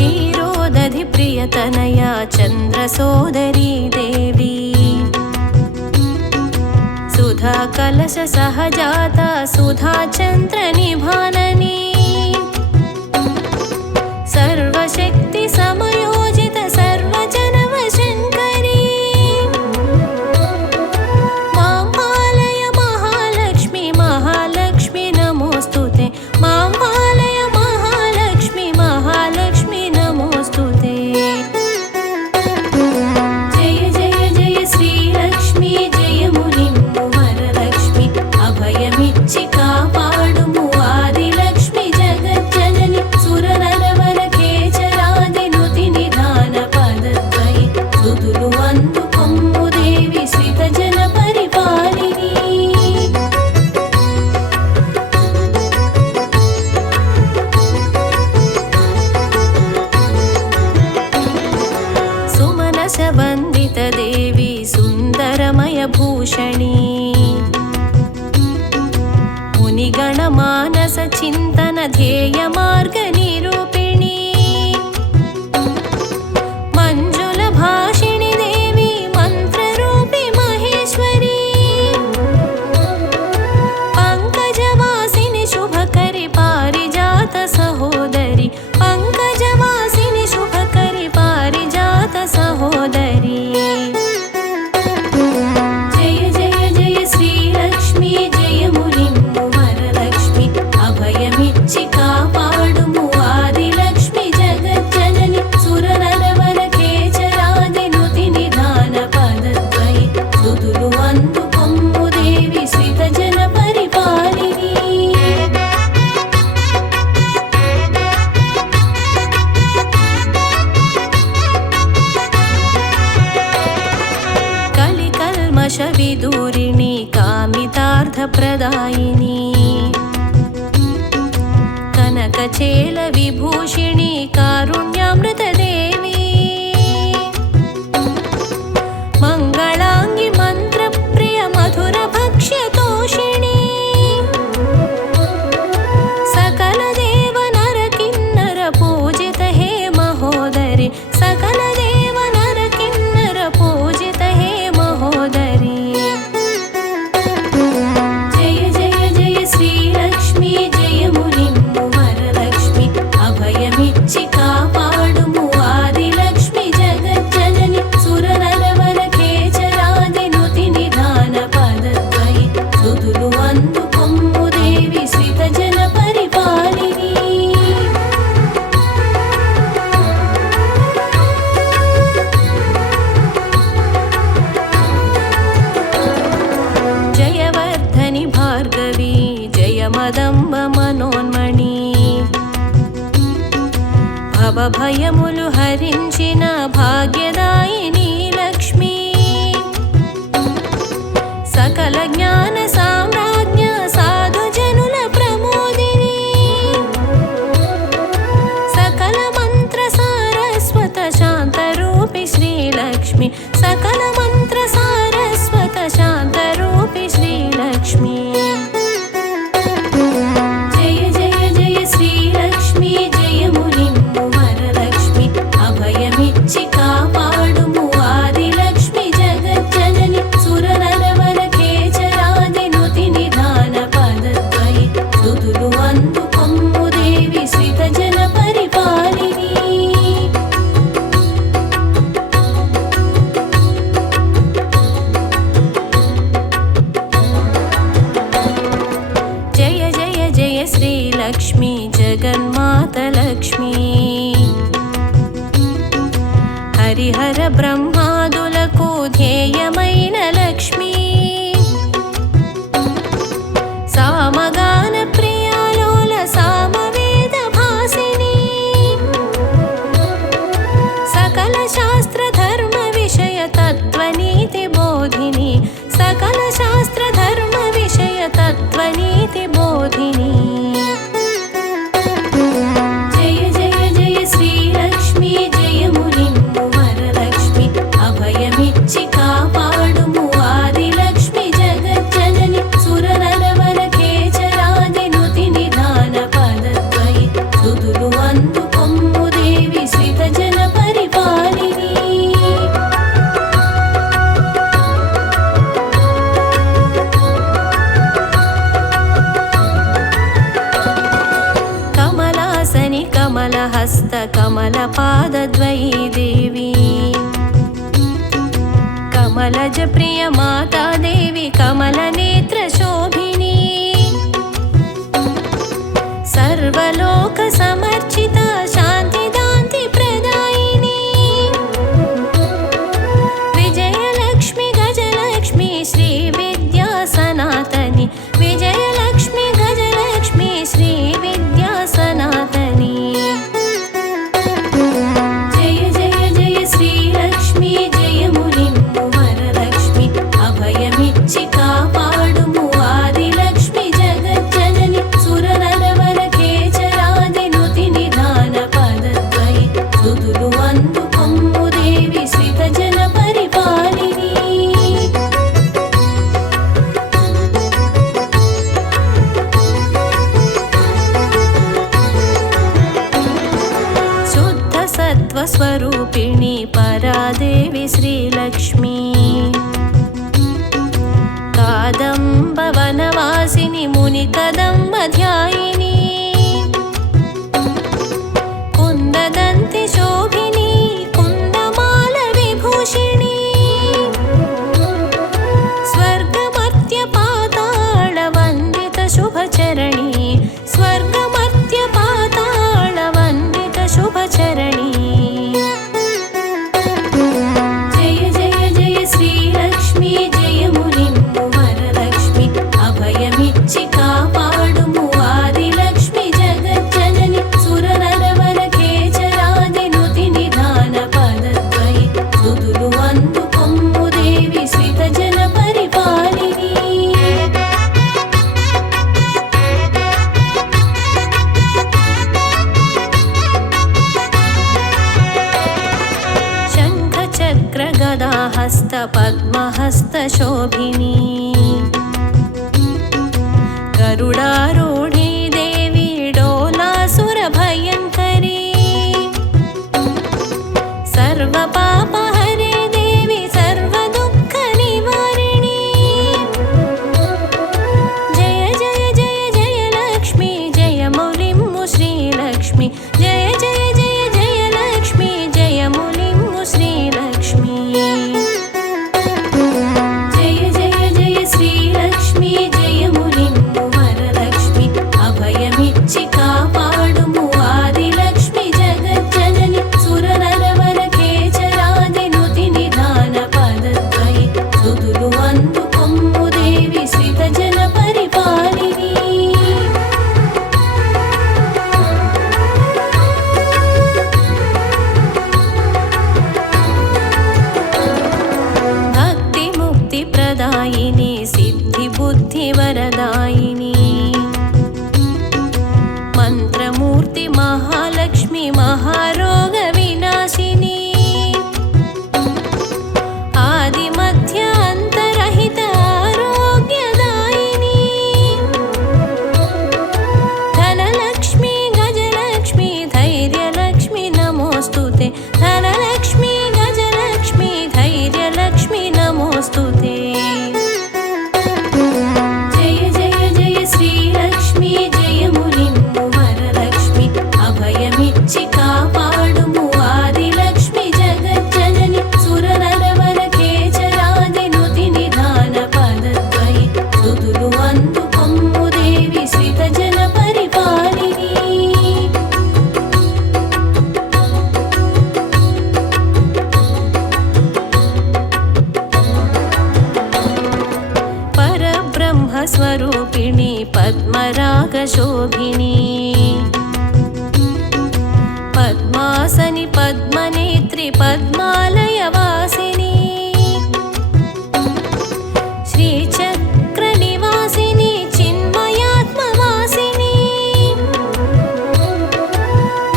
क्षीरोदधि प्रियतनया चन्द्रसोदरी देवी सुधा कलश सहजाता सुधा चन्द्रनिभाननी सर्वशक्ति समयोजित सर्वजनव शङ्करी मां पालय महालक्ष्मी महालक्ष्मी नमोऽस्तुते मां पालय महालक्ष्मी महालक्ष्मी नमोऽस्तुते जय जय जय श्रीलक्ष्मी जय मुनिम्बु वरलक्ष्मी अभयमिच्छि कापाडुमु आदिलक्ष्मी जगज्जननि सुरनरवरखेचरादिनुति निधान पदद्वये सुदुलु అందుకొమ్ము देवी श्रितजन परिपालिनी सुमनस वन्दित देवी सुन्दरमय भूषणी मुनिगण मानस चिन्तन ध्येय मार्ग निरूपिणी मंजुल भाषिणी देवी मंत्ररूपी महेश्वरी पंकजवासिनी शुभकरी पारिजात सहोदरी पंकजवासिनी शुभकरी पारिजात सहोदरी जय जय जय श्रीलक्ष्मी जय मुनिम्बु वरलक्ष्मी अभयमिच्छि कापाडुमु आदिलक्ष्मी जगज्जननि सुरनरवरखेचरादिनुति निधान पदद्वये सुदुलु అందుకొమ్ము देवी श्रितजन परिपालिनी कलिकल्मषविदूरिणी कामितार्थप्रदायिनी कनकचेलविभूषिणी कारुण्यामृतदेवी मङ्गलाङ्गी मन्त्रप्रिय मधुरभक्ष्यतोषिणी सकलदेव नरकिन्नर पूजित हे महोदरि सकलदेव नरकिन्नर पूजित हे महोदरि जय जय जय श्रीलक्ष्मी जय मुनिम्बु वरलक्ष्मी अभयमिच्छि कापाडुमु आदिलक्ष्मी जगज्जननि सुरनरवरखेचरादिनुति निधान पदद्वये सुदुलु అందుకొమ్ము देवी श्रितजन परिपालिनी जयवर्धनि भार्गवी जय मदम्ब मनोन्मणि भवभयमुलु हरिंचिन भाग्यदायिनी लक्ष्मी सकल ज्ञान साम्राज्ञ साधुजनुल प्रमोदिनी सकल मंत्र सारस्वत शान्तरूपि श्रीलक्ष्मी सकल मंत्र सारस्वत शान्तरूपि श्रीलक्ष्मी जय जय जय श्रीलक्ष्मी जय मुनिम्बु वरलक्ष्मी अभयमिच्छि कापाडुमु आदिलक्ष्मी जगज्जननि सुरनरवरखेचरादिनुति निधान पदद्वये सुदुलु అందుకొమ్ము देवी श्रितजन परिपालिनी जय जय जय श्रीलक्ष्मी जगन्माता लक्ष्मी हरिहर ब्रह्मादुలకు ధ్యేయమైన లక్ష్మి సామగాన ప్రియాలోల సామవేద భాసిని सकल शास्त्र धर्म विषय तत्त्वनीति बोधिनी सकल शास्त्र धर्म विषय तत्त्वनीति बोधिनी जय जय जय श्रीलक्ष्मी जय मुनिम्बु वरलक्ष्मी कमलपादद्वयी देवी कमलज प्रिय माता देवी कमलनेत्र शोभिनी सर्वलोक समर्चिता शान्तिदान्ति प्रदायिनी विजयलक्ष्मी गजलक्ष्मी श्री विद्या सनातनी विजयलक्ष्मी गजलक्ष्मी श्री विद्या सनातनी जय जय जय श्री लक्ष्मी जय मुनिम्मु वरलक्ष्मी अभयमिच्छि कापाडुमु आदिलक्ष्मी जगज्जननि सुरनरवरखेचरादिनुति निधान पदद्वयि सुदुलु అందుకొమ్ము देवी श्रितजन परिपालिनी शुद्ध सत्त्वस्वरूपिणी परादेवी श्रीलक्ष्मी कादम्बवनवासिनि मुनिकदम्बध्यायिनी कुन्ददन्ति शोभिनी कुन्दमाल विभूषिणी स्वर्गमर्त्यपातालवन्दित शुभचरणी स्वर्गमर्त्यपातालवन्दित शुभचरणी जय जय जय श्रीलक्ष्मी जय मुनिम्मु वरलक्ष्मी अभयमिच्छि कापाडुमु आदिलक्ष्मी जगज्जननि सुरनरवरखेचरादिनुति निधान पदद्वयि सुदुलु అందుకొమ్ము देवी श्रितजन परिपालिनी शङ्खचक्र गदाहस्त पद्महस्त शोभिनी गरुडारूढी देवी डोलासुर भयङ्करी सर्वपापहरे देवी सर्वदुःख निवारिणी जय जय जय जय लक्ष्मी जय मुनिम्मु श्रीलक्ष्मी जय जय जय जय लक्ष्मी जय मुनिम्मु श्रीलक्ष्मी जय जय जय श्रीलक्ष्मी जय मुनिम्मु वरलक्ष्मी अभयमिच्छि कापाडुमु आदिलक्ष्मी जगज्जननि सुरनरवरखेचरादिनुति निधान पदद्वयि सुदुलु అందుకొమ్ము देवी श्रितजन परिपालिनी भक्ति मुक्ति प्रदायिनी सिद्धि बुद्धि वरदायिनी मंत्रमूर्ति महालक्ष्मी महारोग विनाशिनी आदि मध्य अंतरहित आरोग्यदायिनी धनलक्ष्मी गजलक्ष्मी धैर्यलक्ष्मी नमोस्तुते धनलक्ष्मी गजलक्ष्मी धैर्यलक्ष्मी नमोस्तुते जय जय जय श्रीलक्ष्मी जय मुनिम्मु वरलक्ष्मी अभयमिच्छि कापाडुमु आदिलक्ष्मी जगज्जननि सुरनरवरखेचरादिनुति निधान पदद्वयि सुदुलु అందుకొమ్ము देवी श्रितजन परिपालिनी परब्रह्मस्वरूपिणी पद्मरागशोभिनी पद्मासनि पद्मनेत्रि पद्मालयवासिनी श्रीचक्रनिवासिनी चिन्मयात्मवासिनी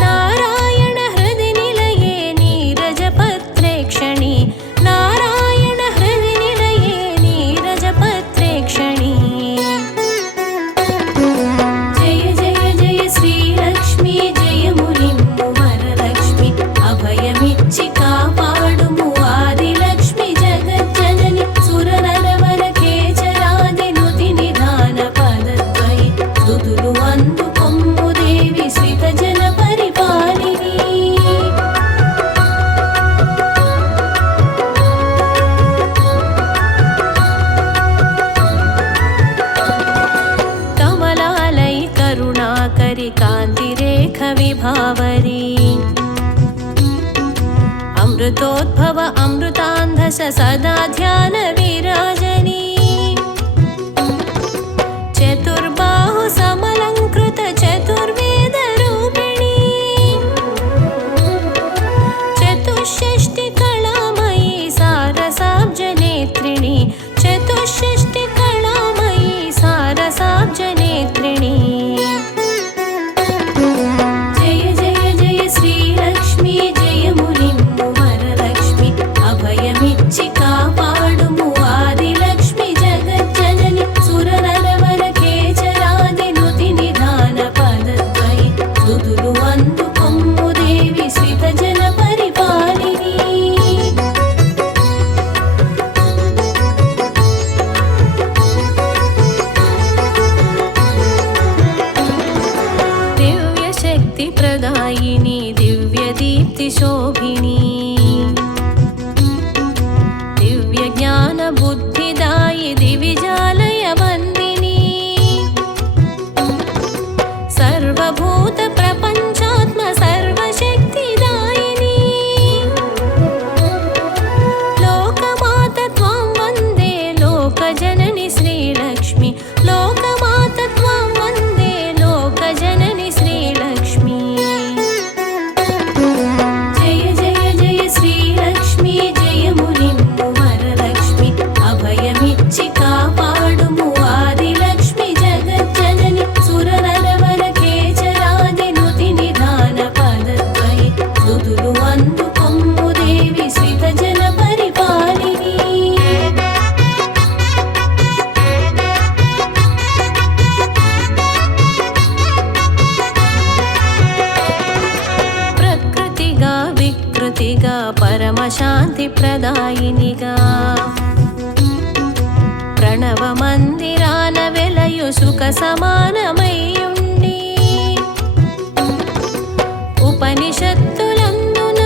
नारायण हृदि निलये नीरजपत्रेक्षणी नारायण हृदि निलये नीरजपत्रेक्षणी जय जय जय श्रीलक्ष्मी जय मुनिम्मु वरलक्ष्मी अभयमिच्छि कापाडुमु आदिलक्ष्मी अमृतोद्भव अमृतान्धस सदा ध्यान विराजनी चतुर्बाहु समलंकृत चतुर्वेद रूपिणी चतुष्षष्टि कलामयी सारसाब्ज नेत्रिणी चतुष्षष्टि कलामयी सारसाब्ज नेत्रिणी जय जय जय श्रीलक्ष्मी जय मुनिम्बु वरलक्ष्मी अभयमिच्छि कापाडुमु आदिलक्ष्मी जगज्जननि सुरनरवरकेचरादिनुति निधान पदद्वये सुदुलु అందుకొమ్ము देवी श्रितजन परिपालिनी दिव्यशक्ति प्रदायिनी दिव्यदीप्ति शोभिनी दिव्य ज्ञान बुद्धिदायि दिविजालय वन्दिनी सर्वभूत प्रपञ्चात्म सर्वशक्तिदायिनी लोकमात त्वां वन्दे लोकजननि श्रीलक्ष्मी लोकमात त्वां वन्दे लोकजननि श्रीलक्ष्मी जय जय जय श्रीलक्ष्मी जय मुनिम्बु वरलक्ष्मी अभयमिच्छि कापाडुमु आदिलक्ष्मी जगज्जननि सुरनरवरकेचरादिनुति निधान पदद्वये सुदुलु అందుకొమ్ము देवी श्रितजन परिपालिनी ప్రకృతిగా వికృతిగా పరమశాంతి ప్రదాయినిగా ప్రణవ మందిరాన వెలయు సుఖ సమానమయ్యుండి ఉపనిషత్తులందున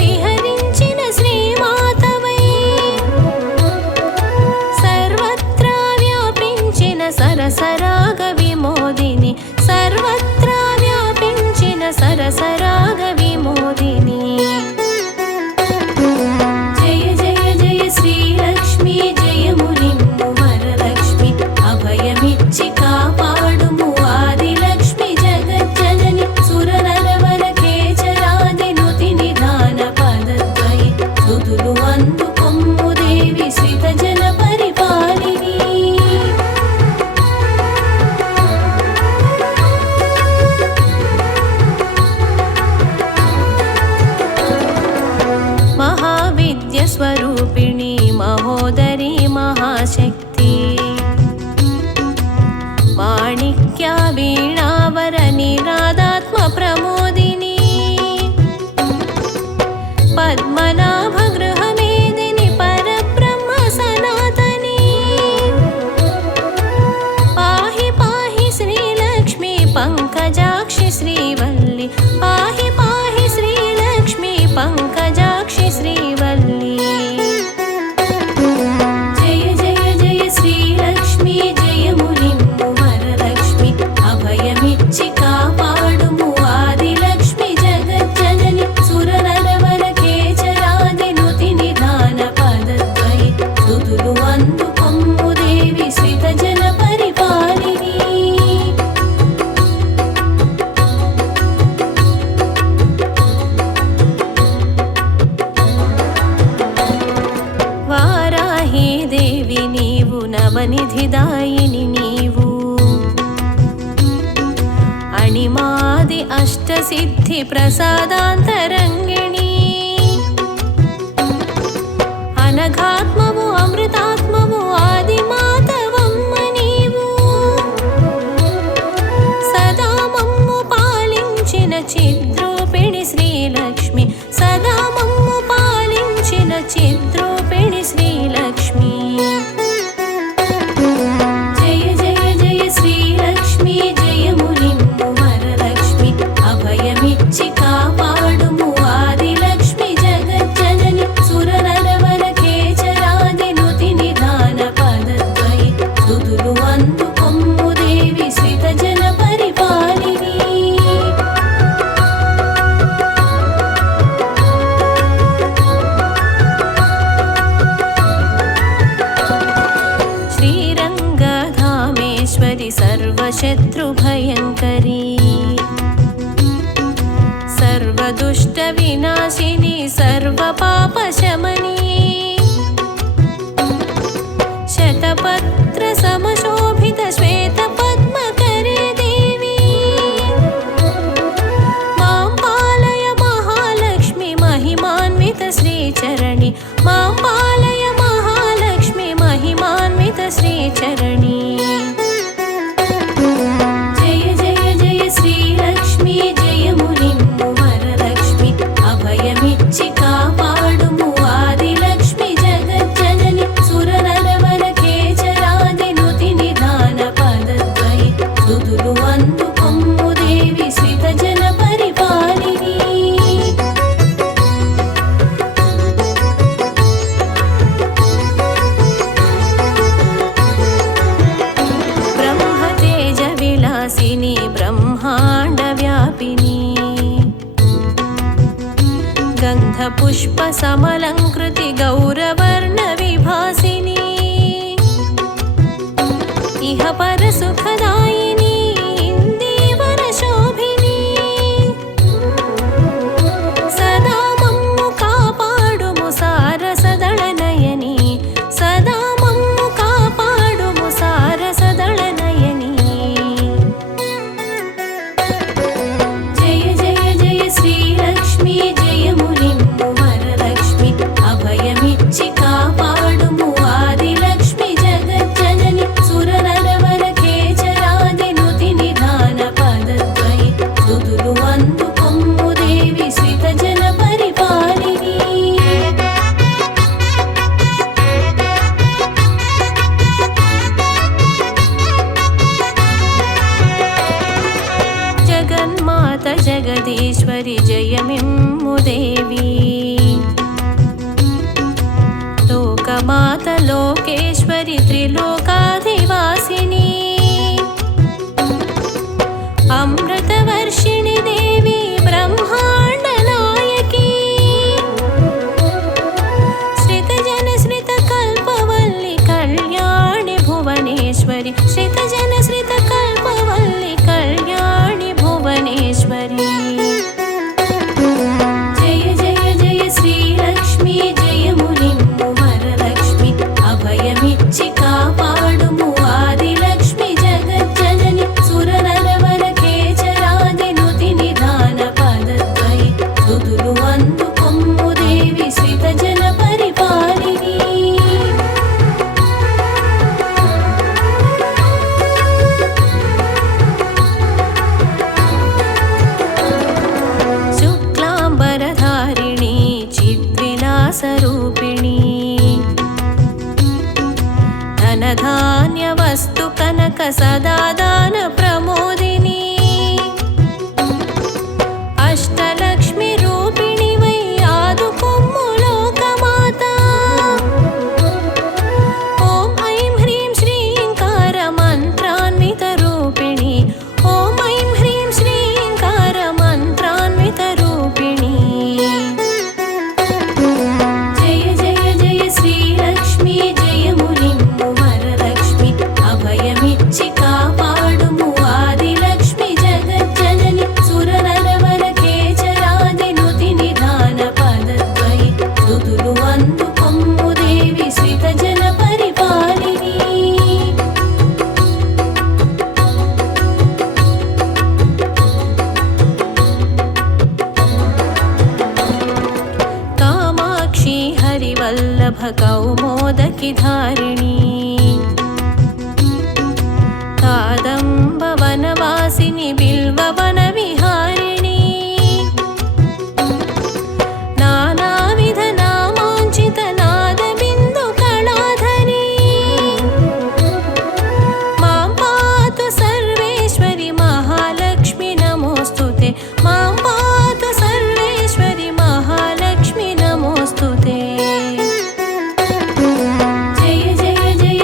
విహరించిన శ్రీమాతవై సర్వత్రా వ్యాపించిన సరసరాగ విమోదిని సర్వత్రా వ్యాపించిన సరసరాగ విమోదిని जय जय जय श्रीलक्ष्मी जय मुनिम्बु वरलक्ष्मी अभयमिच्छि कापाडुमु आदिलक्ष्मी जगज्जननि सुरनरवरकेचरादिनुति निधान पदद्वये सुदुलु అందుకొమ్ము देवी श्रितजन परिपालिनी महाविद्य स्वरूपिणी महोदरी महाशक्ति माणिक्य वीणावर निरादात्म प्रमोदिनी पद्मनाभ गृहमेदिनी परब्रह्म सनातनी पाहि पाहि श्रीलक्ष्मी पंकजाक्षि श्रीवल्ली पाहि पाहि श्रीलक्ष्मी पंकजाक्षि श्रीवल्ली जय जय जय श्रीलक्ष्मी जय मुनिम्बु वरलक्ष्मी अभयमिच्छि कापाडुमु आदिलक्ष्मी जगज्जननि सुरनरवरकेचरादिनुति निधान पदद्वये सुदुलु అందుకొమ్ము देवी श्रितजन परिपालिनी వారాహి దేవి నీవు నవనిధిదాయిని నీవు అణిమాది అష్టసిద్ధి ప్రసాదాంతరంగిణి అనఘాత్మవు అమృతాత్మవు ఆదిమాతవమ్మ నీవు సదా మమ్ము పాలించిన చిద్రూపిణి శ్రీలక్ష్మి సదా మమ్ము పాలించిన చిద్రూపిణి శ్రీలక్ష్మి जय जय जय श्रीलक्ष्मी जय मुनिम्बु वरलक्ष्मी अभयमिच्छि कापाडुमु शत्रुभयङ्करी सर्वदुष्टविनाशिनी सर्वपापशमनी शतपत्रसमशोभित श्वेतपद्मकरे देवी मां पालय महालक्ष्मी महिमान्वित श्रीचरणी मां पालय महालक्ष्मी महिमान्वित श्रीचरणी जय जय जय श्रीलक्ष्मी जय मुनिम्मु वरलक्ष्मी अभयमिच्छि कापाडुमु आदिलक्ष्मी जगज्जननि सुरनरवरखेचरादिनुति निधान पदद्वये सुदुलु అందుకొమ్ము देवी श्रितजन परिपालिनी ब्रह्मतेज विलासिनी ब्रह्मांड व्यापिनी गंधपुष्प समलंकृति गौरवर्ण विभासिनी इह पर सुखदायिनी इंदीवर शोभिनी सदा मम्मु कापाडुमु सारसदळ नयनी सदा मम्मु कापाडुमु सारसदळ नयनी जय जय जय श्रीलक्ष्मी जय मुनिम्मु वरलक्ष्मी अभयमिच्छि कापाडुमु आदिलक्ष्मी जगज्जननि सुरनरवरखेचरादिनुति निधान पदद्वये सुदुलु అందుకొమ్ము देवी श्रितजन परिपालिनी जगन्माता जगदीश्वरि जयमिम्मु देवी लोकमाता लोकेश्वरि त्रिलोकाधिवासिनी अमृतवर्षिणि देवी ब्रह्माण्ड नायकी श्रितजन श्रितकल्पवल्लि कल्याणि भुवनेश्वरि श्रितजन श्रितकल्पवल्लि कल्याणि भुवनेश्वरी जय जय जय श्रीलक्ष्मी जय मुनिम्मु वरलक्ष्मी अभयमिच्छि कापाडुमु आदिलक्ष्मी जगज्जननि सुरनरवरखेचरादिनुति निधान पदद्वये सुदुलु అందుకొమ్ము देवी श्रितजन परिपालिनी शुक्लाम्बरधारिणी चिद्विलासरूपिणी धनधान्यवस्तु कनक सदा दान प्रमोदिनी अष्टलक्ष्मी रूपिणी वै आदुकोम्मु लोकमाता ॐ ऐं ह्रीं श्रींकार मन्त्रान्वित रूपिणी ॐ ऐं ह्रीं श्रींकार मन्त्रान्वित रूपिणी जय जय जय श्रीलक्ष्मी जय मुनिम्मु वरलक्ष्मी अभयमिच्छि कापाडुमु आदिलक्ष्मी जगज्जननि सुरनरवरखेचरादिनुति निधान पदद्वये सुदुलु అందుకొమ్ము देवी श्रितजन परिपालिनी कामाक्षी हरिवल्लभ कौमोदकी धारिणी कादम्बवनवासिनि बिल्ववनविहारिणी नानाविध नामाञ्चित नादबिन्दु कलाधरी मां पातु सर्वेश्वरि महालक्ष्मी नमोऽस्तुते मां पातु सर्वेश्वरि महालक्ष्मी नमोऽस्तुते जय जय जय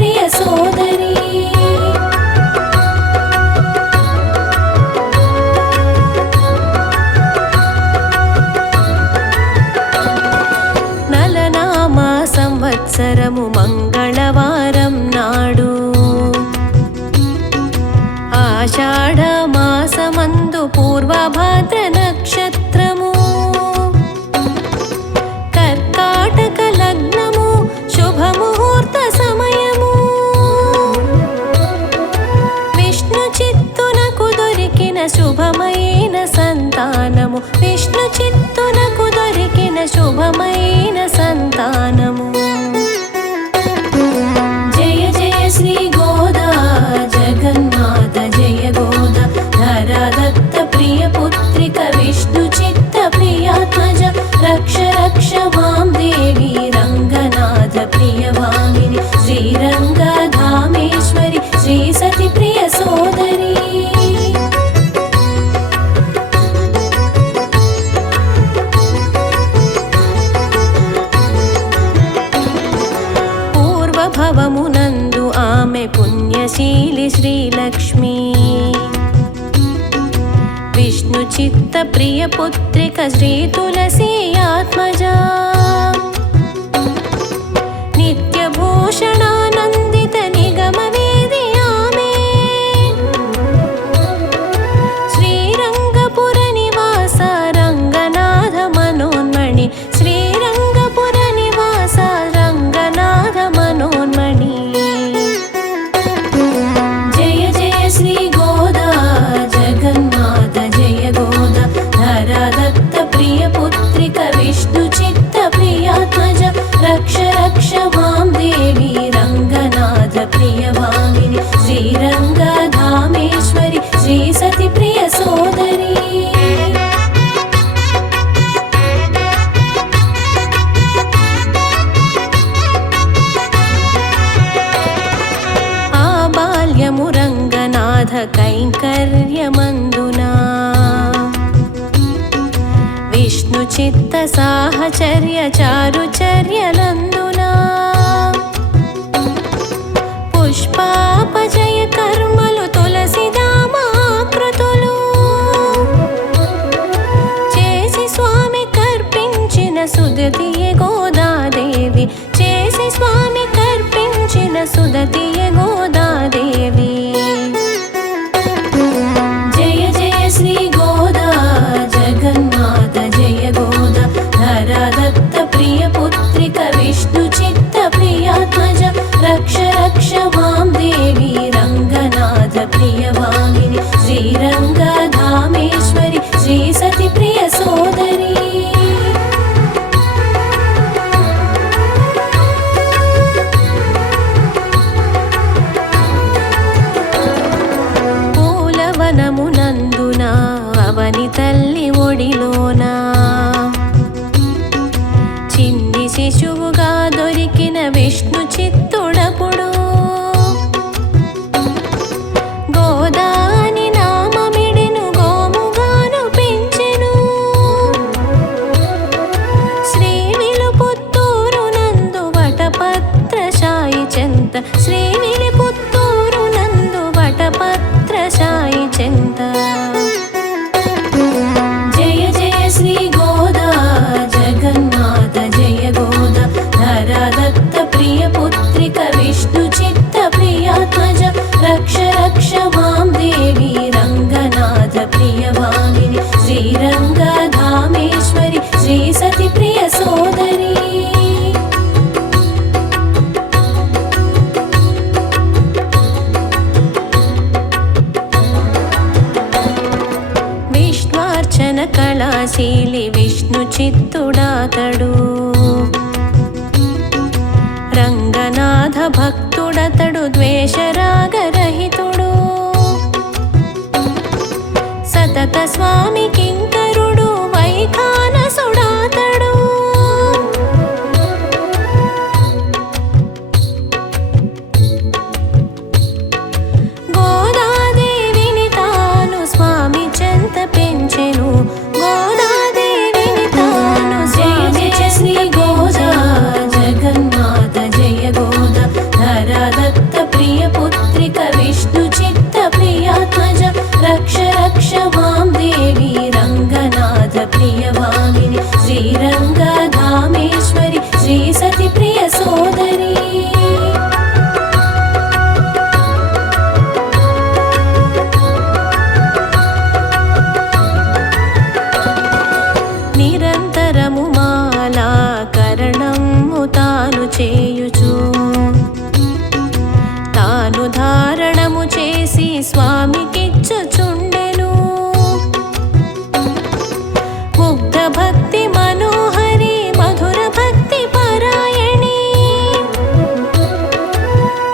ప్రియ సోదరి. నలనామ సంవత్సరము మంగళవారం నాడు ఆషాఢ మాసమందు పూర్వభాద్ర నక్షత్రము కర్కాటక లగ్నము శుభముహూర్త సమయము విష్ణు చిత్తునకు దొరికిన శుభమైన సంతానము విష్ణు చిత్తునకు దొరికిన శుభమైన సంతానము. జయ జయ శ్రీ గోదా జగన్మాత జయ గోదా ధరాదత్త ప్రియ పుత్రిక విష్ణు చిత్త ప్రియాత్మజ రక్ష రక్ష మాం దేవి రంగనాథ ప్రియవామిని శ్రీరంగధామేశ్వరి శ్రీ సతి ప్రియ సోదరి. పూర్వభవమునందు ఆమె పుణ్యశీలి శ్రీలక్ష్మి విష్ణు చిత్త ప్రియ పుత్రిక శ్రీ తులసి ఆత్మజా నిత్యభూషణానందిత నిగమ వేది ఆమె శ్రీరంగపుర నివాస రంగనాథ మనోన్మణి శ్రీరంగపుర నివాస రంగనాథ మనోన్మణి. జయ జయ శ్రీ గోదా జగన్మాత జయ గోదా ధరాదత్త ప్రియ పుత్రిక విష్ణు చిత్త ప్రియాత్మజ రక్ష రక్ష మాం దేవి రంగనాథ ప్రియవామిని శ్రీరంగధామేశ్వరి శ్రీ సతి ప్రియ సోదరి. ఆ బాల్యము రంగనాథ కైంకర్యమందునా విష్ణు చిత్త సాహచర్య చారుచర్యలందునా పుష్పాపజయ కర్మలు తులసిదామాకృతులు చేసి స్వామి కర్పించిన సుదతియే గోదాదేవి చేసి స్వామి కర్పించిన సుదతియే గోదాదేవి. జయ జయ శ్రీ గోదా జగన్మాత జయ గోదా ధరాదత్త ప్రియ పుత్రిక విష్ణు చిత్త ప్రియాత్మజ రక్ష రక్ష మాం దేవి రంగనాథ ప్రియవామిని శ్రీరంగధామేశ్వరి శ్రీ సతి ప్రియ సోదరి. పూలవనమునందున అవని తల్లి ఒడిలోనా చిన్ని శిశువుగా దొరికిన విష్ణు చిత్తుడపుడు గోదాని నామమిడెను గోముగాను పెంచెను శ్రీవిలుపుత్తూరు నందు వటపత్రశాయి చెంత శ్రీవిలుపుత్తూరు నందు వటపత్రశాయి చెంత. జయ జయ శ్రీ గోదా జగన్మాత జయ గోదా ధరాదత్త ప్రియ పుత్రిక విష్ణు చిత్త ప్రియాత్మజ రక్ష రక్ష మాం దేవి రంగనాథ ప్రియవామిని శ్రీరంగధామేశ్వరి శ్రీ సతి ప్రియ సోదరి. విష్ణార్చన కళాశీలి విష్ణు చిత్తుడాతడు రంగనాథ భక్తుడతడు ద్వేషరాగరహితుడు సతత స్వామి కింకరుడు వైఖానసుడాతడు గోదాదేవిని తాను స్వామి చెంత పెంచెను గోదాదేవిని తాను జయ జయ శ్రీ గోదా జగన్మాత జయ గోదా ధరాదత్త दत्त प्रिय पुत्रिक विष्णु चित्त प्रियात्मज रक्ष रक्ष मां देवी रंगनाथ प्रियवामिनि श्रीरंगधामेश्वरि श्री सति प्रिय सोदरी నిరంతరము మాలా కరణము తాను చేయుచు తాను ధారణము చేసి స్వామికిచ్చుచుండెను ముగ్ధ భక్తి మనోహరి మధుర భక్తి పరాయణి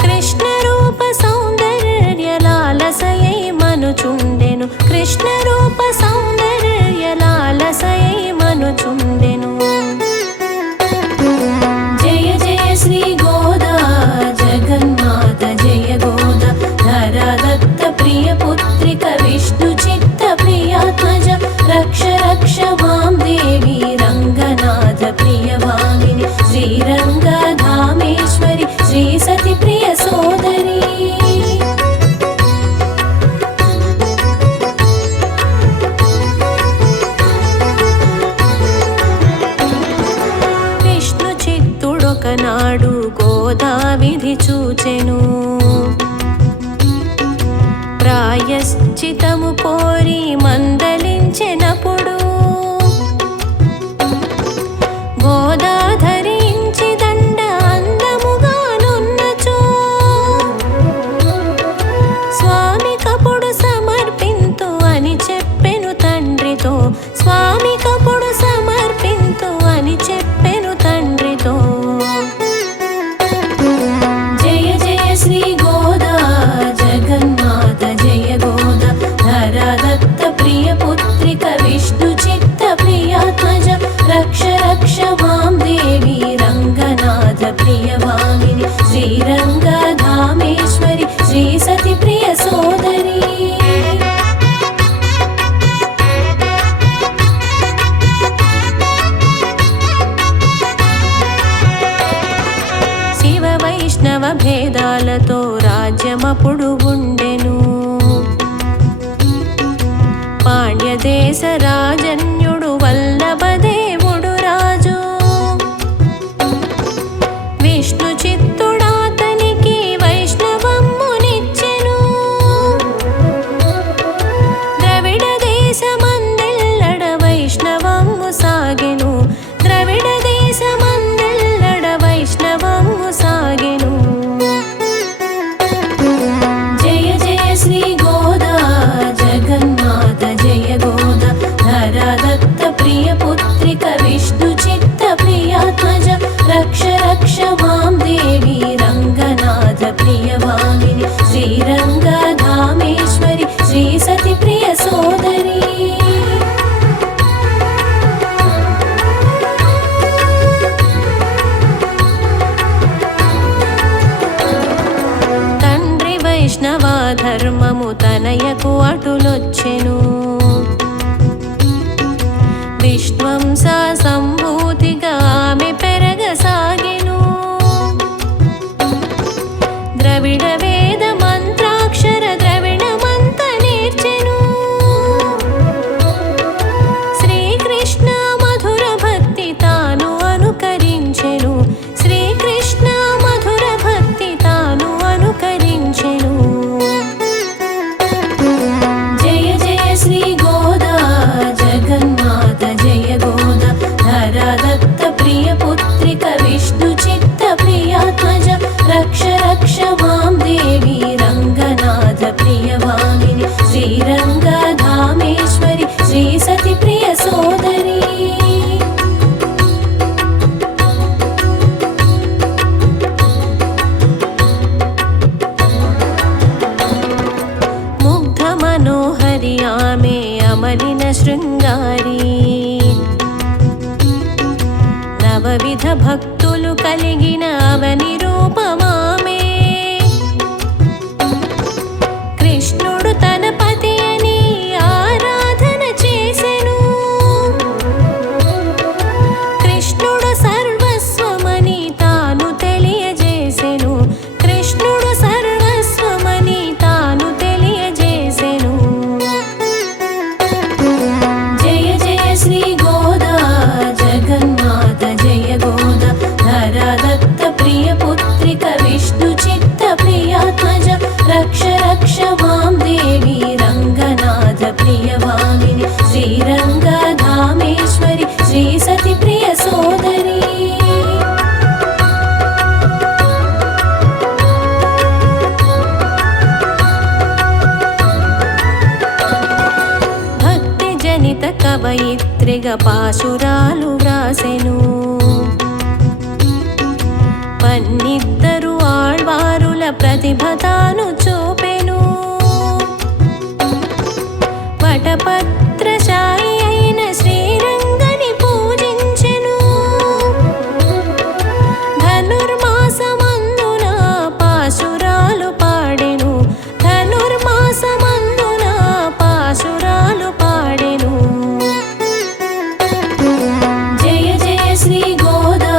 కృష్ణ రూప సౌందర్య లాలసయై మనుచుండెను కృష్ణ రూప సౌందర్య లాలసయై మనుచుండెను జయ జయ శ్రీ గోదా జగన్మాత జయ గోదా ధరా దత్త ప్రియ పుత్రిక విష్ణు చిత్త ప్రియాత్మజ రక్ష రక్ష మాం దేవి రంగనాథ ప్రియవామిని శ్రీరంగధామేశ్వరి శ్రీ సతి ప్రియ సోదరి విష్ణు చిత్తుడొకనాడు గోదా విధి చూచెను ప్రాయశ్చితము కోరి మందలించెనప్పుడు గోదా ధరించి దండ అందముగానున్నచో స్వామికప్పుడు సమర్పింతు అని చెప్పెను తండ్రితో స్వామికప్పుడు సమర్పింతు అని చెప్పెను తండ్రితో జయ జయ శ్రీ గోదా జగన్మాత జయ గోదా ధరా దత్త ప్రియ పుత్రిక విష్ణు చిత్త ప్రియాత్మజ రక్ష రక్ష మాం దేవి రంగనాథ ప్రియవామిని శ్రీరంగధామేశ్వరి శ్రీ సతి ప్రియ సోదరి శివ వైష్ణవ భేదాలతో రాజ్యమప్పుడు ఉండెను పాండ్యదేశ రాజన్యుడు వల్లభదేవుడు రాజు విష్ణు చిత్తుడాతనికి వైష్ణవమ్మునిచ్చెను ద్రవిడ దేశమందెల్లడ వైష్ణవమ్ము సాగెను ద్రవిడ దేశమందెల్లడ వైష్ణవమ్ము సాగెను జయ జయ శ్రీ గోదా జగన్మాత జయ గోదా ధరా దత్త ప్రియ పుత్రిక విష్ణు చిత్త ప్రియాత్మజ రక్ష రక్ష మాం దేవి రంగనాథ ప్రియవామిని శ్రీరంగధామేశ్వరి శ్రీ సతి ప్రియ సోదరి తండ్రి వైష్ణవ ధర్మము తనయకు అటులొచ్చెను విశ్వంస సంభూతిగా ఆమె పెరగసాగెను ద్రవిడ వేద మంత్రాక్షర ద్రవిడమంత నేర్చెను శ్రీకృష్ణ మధుర భక్తి తాను అనుకరించెను శ్రీకృష్ణ మధుర భక్తి తాను అనుకరించెను జయ జయ శ్రీ గోదా జగన్మాత జయ గోదా ధరా దత్త ప్రియ పుత్రిక విష్ణు చిత్త ప్రియాత్మజ రక్ష రక్ష మాం దేవి రంగనాథ ప్రియవామిని శ్రీరంగధామేశ్వరి శ్రీ సతి ప్రియ సోదరి ముగ్ధ మనోహరి ఆమె అమలిన శృంగారి నవవిధ భక్తులు కలిగిన అవని రూపమామే కృష్ణుడు తన పతి అని ఆరాధన చేసెను కృష్ణుడు సర్వస్వమని తాను తెలియజేసెను కృష్ణుడు తెగ పాశురాలు వ్రాసెను. పన్నిద్దరు ఆళ్వారుల ప్రతిభ తాను చూపెను. వటపత్రశాయి అయిన శ్రీరంగని పూజించెను. ధనుర్మాసమందున పాశురాలు పాడెను. ధనుర్మాసమందున పాశురాలు పాడెను. జయ జయ శ్రీ గోదా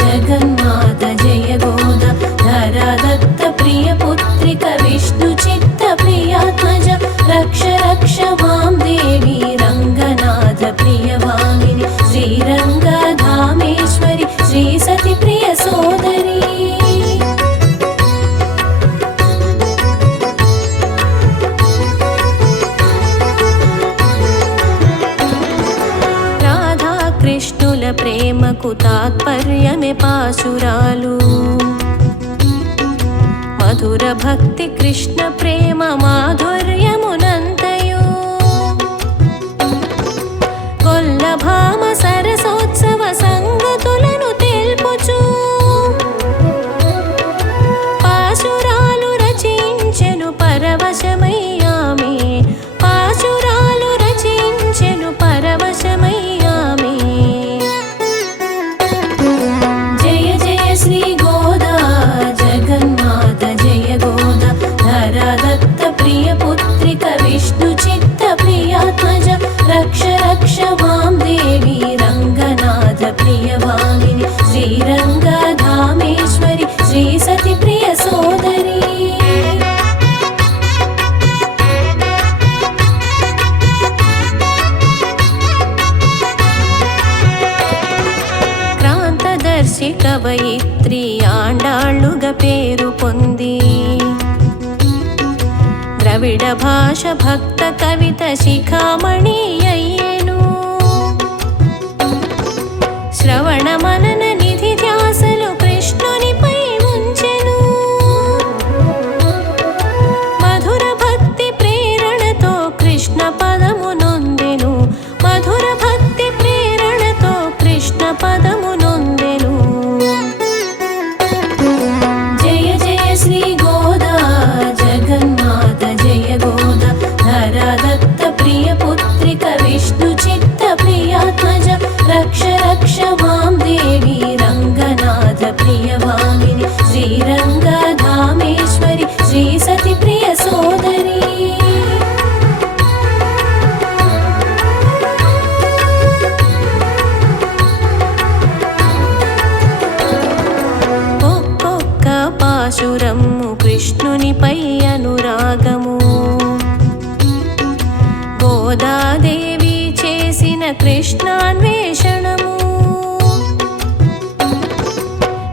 జగన్మాత జయ గోదా ధరాదత్త ప్రియ పుత్రిక విష్ణు చిత్త ప్రియాత్మజ రక్ష రక్ష మాం దేవి రంగనాథ ప్రియవామిని శ్రీరంగధామేశ్వరి శ్రీ సతి ప్రియ సోదరి. రాధాకృష్ణుల ప్రేమకు తాత్పర్యమే పాశురాలు. మధుర భక్తి కృష్ణ ప్రేమ మాధుర్యమునంతయు. కొల్లభామ సరసోత్సవ సంగతులను తెలుపుచు పాశురాలు రచించెను పరవశమయ్యామే. పాశురాలు రచించెను పరవశమయ్యామే. జయ జయ శ్రీ గోదా జగన్మాత జయ గోదా ధరాదత్త ప్రియ పుత్రిక విష్ణు చిత్త ప్రియాత్మజ రక్ష రక్ష మాం దేవి రంగనాథ ప్రియవామిని శ్రీరంగధామేశ్వరి శ్రీ సతి ప్రియ సోదరి. క్రాంతదర్శి కవయిత్రి ఆండాళ్ళుగా పేరు పొంది ద్రవిడ భాష భక్త కవిత శిఖామణి అయ్యేను. శ్రవణ మనన నిధి ధ్యాసలు కృష్ణునిపై ఉంచెను. మధుర భక్తి ప్రేరణతో కృష్ణ పదము నొందెను. మధుర భక్తి ప్రేరణతో కృష్ణ పదము నొందెను. జయ జయ శ్రీ గోదా జగన్మాత జయ గోదా ధరాదత్త ప్రియ పుత్రిక విష్ణు చిత్త ప్రియాత్మజ రక్ష రక్ష మాం దేవి రంగనాథ ప్రియవామిని శ్రీరంగధామేశ్వరి శ్రీ సతి ప్రియ సోదరి. ఒక్కొక్క పాశురము కృష్ణునిపై అనురాగము. గోదాదేవి చేసిన కృష్ణాన్వేషణము.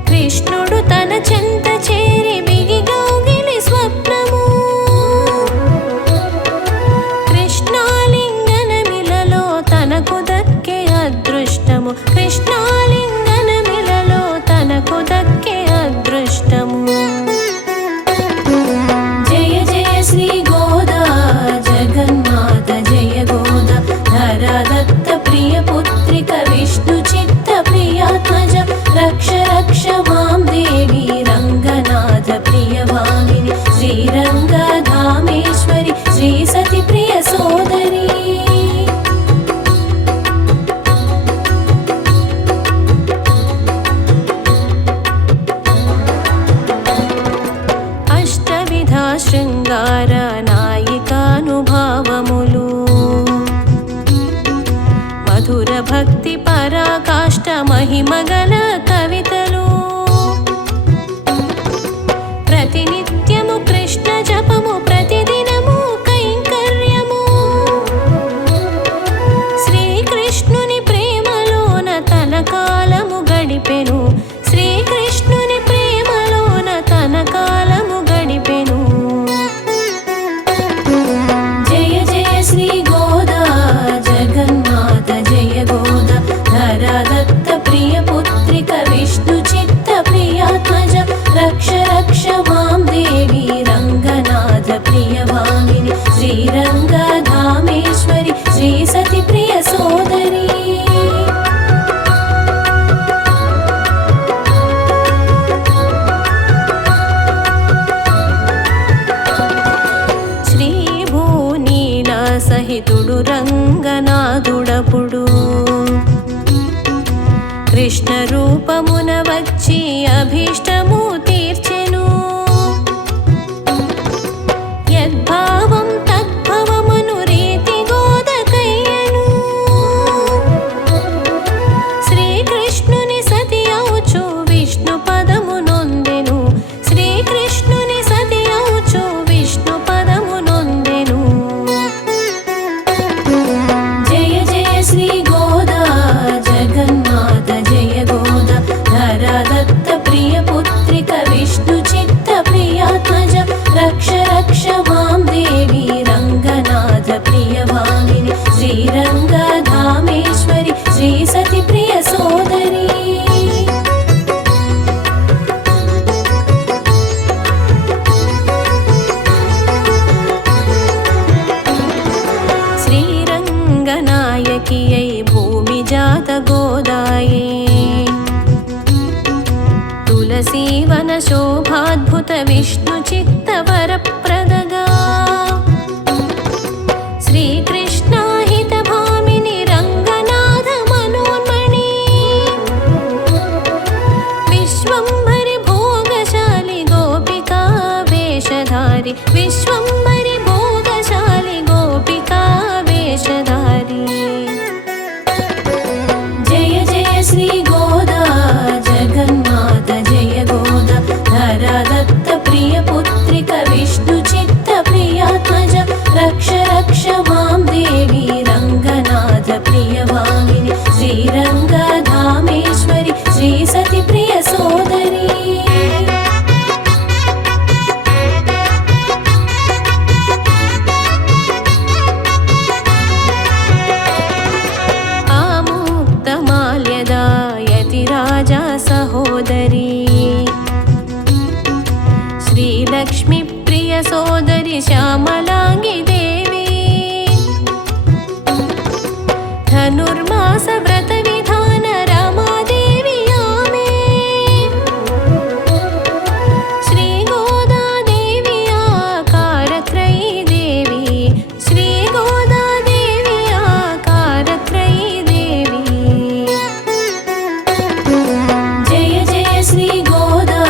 కృష్ణుడు తన చెంత చేరి బిగి గౌగిలి స్వప్నము. కృష్ణాలింగనమిలలో తనకు దక్కే అదృష్టము. కృష్ణాలింగనమిలలో తనకు దక్కే అదృష్టము. జయ జయ శ్రీ గోదా జగన్మాత జయ గోదా ధరాదత్త ప్రియ పుత్రిక విష్ణు చిత్త ప్రియాత్మజ రక్ష రక్ష మాం దేవి రంగనాథ ప్రియవామిని శ్రీరంగధామేశ్వరి శ్రీ సతి ప్రియ సోదరి. అష్టవిధా శృంగార నాయికానుభావములు. మధుర భక్తి పరాకాష్ట మహిమగల కవితలు. ప్రతినిత్యము కృష్ణ జపము ప్రతిదినము కైంకర్యము. శ్రీకృష్ణుని ప్రేమలోన తన కాలము గడిపెను. శ్రీకృష్ణుని ప్రేమలోన తన కాలము గడిపెను. జయ జయ శ్రీ గోదా జగన్మాత జయ గోదా ధరాదత్త ప్రియ పుత్రిక విష్ణు చిత్త ప్రియాత్మజ రక్ష రక్ష మాం దేవి రంగ विहारि विश्वम्भरि भोगशालि गोपिका वेशधारी। जय जय श्री गोदा जगन्मात जय गोदा धरादत्त प्रिय पुत्रिक विष्णु चित्त प्रियात्मज रक्ष रक्ष मां देवी रंगनाथ प्रियवाहिनी श्रीरंगधामेश्वरि श्री सती प्रिय सोदरी। यतिराजा सहोदरी श्रीलक्ष्मी प्रिय सोदरी श्यामलांगी देवी धनुर्मास व्रत विधान रमादेवी आमे श्री गोदा देवी आकारत्रयी देवी श्री गोदा देवी आकारत्रयी देवी। जय जय श्री गोदा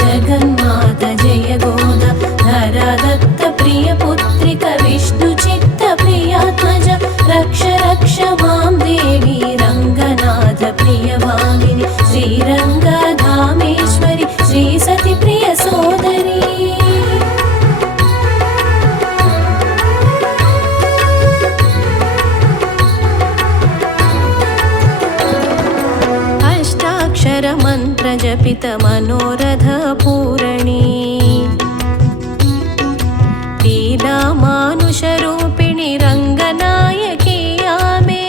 जगन्मात जय गोदा धरादत्त प्रिय पुत्रिक विष्णु चित्त प्रियात्मज रक्ष रक्ष मां देवी रंगनाथ प्रियवाहिनी श्रीरंगधामेश्वरि श्री सती प्रिय सोदरी। अष्टाक्षर मंत्र जपित मनोरथ पूरणी लीला मानुष रूपिणी रंगनायकी आमे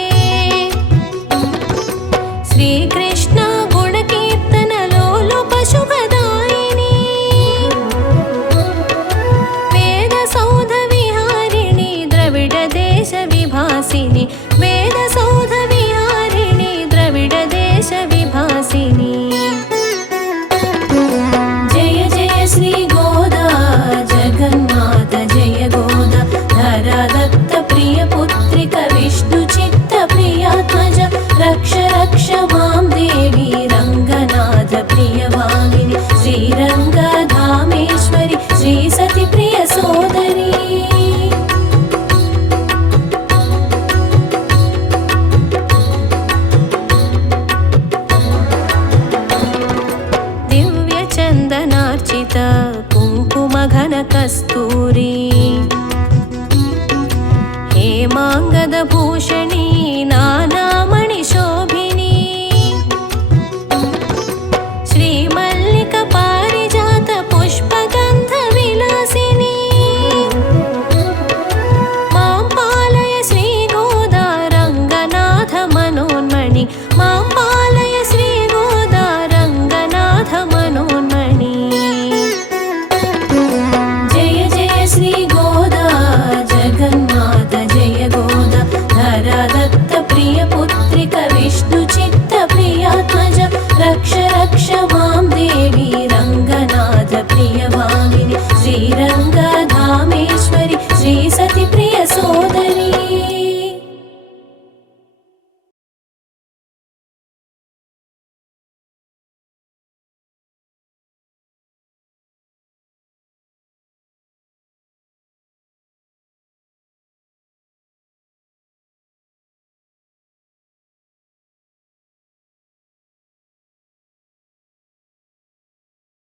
श्री कृष्ण गुण कीर्तन लोलुप शुभदायिनी वेद सौध विहारिणी द्रविड देश विभासिनी वेद सौध विहारिणी द्रविड देश विभासिनी। जय जय श्री गोदा जगन्मात जय गोदा धरादत्त प्रिय पुत्रिक विष्णु चित्त प्रियात्मज रक्ष रक्ष मां देवी रंगनाथ प्रियवाहिनी श्रीरंगधामेश्वरि श्री सती प्रिय सोदरी। दिव्य चंदनार्चित कुंकुम घन कस्तूरी हेमांगद भूषणी नाना